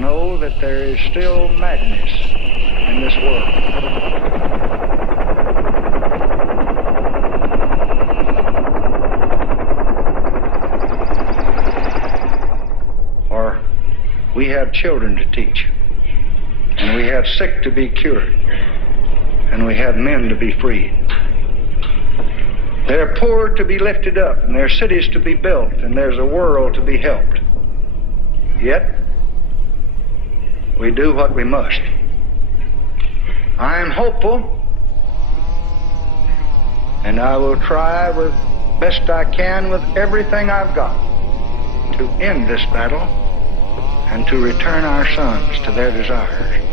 know that there is still madness in this world. For we have children to teach, and we have sick to be cured, and we have men to be freed. There are poor to be lifted up, and there are cities to be built, and there's a world to be helped. Yet, we do what we must. I am hopeful, and I will try with best I can with everything I've got to end this battle and to return our sons to their desires.